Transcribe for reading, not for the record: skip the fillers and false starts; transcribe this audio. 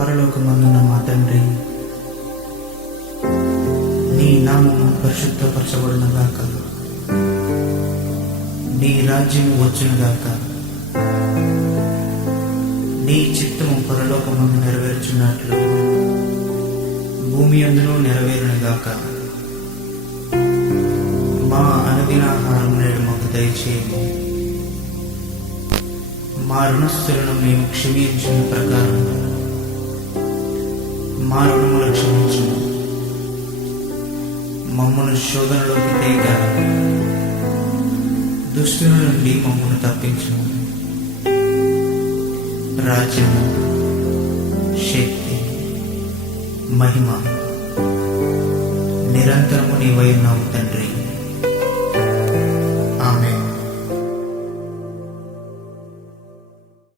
పరలోకమందున్న మా తండ్రి, నీ నామము పరిశుద్ధపరచబడునుగాక. నీ రాజ్యము వచ్చునుగాక. నీ చిత్తము పరలోకమందు నెరవేర్చున్నట్లు భూమి అందును నెరవేరునుగాక. మా అనుదినాహారం నేడు మాకు దయచేయండి. మా రుణస్థులను మేము క్షమించిన ప్రకారం మా రుణములు క్షమించుము. మమ్మను శోధనలోకి తేక దుష్టుల నుండి మమ్మను తప్పించుము. రాజ్యము, శక్తి, మహిమ నిరంతరము నీవై ఉన్నావు తండ్రి.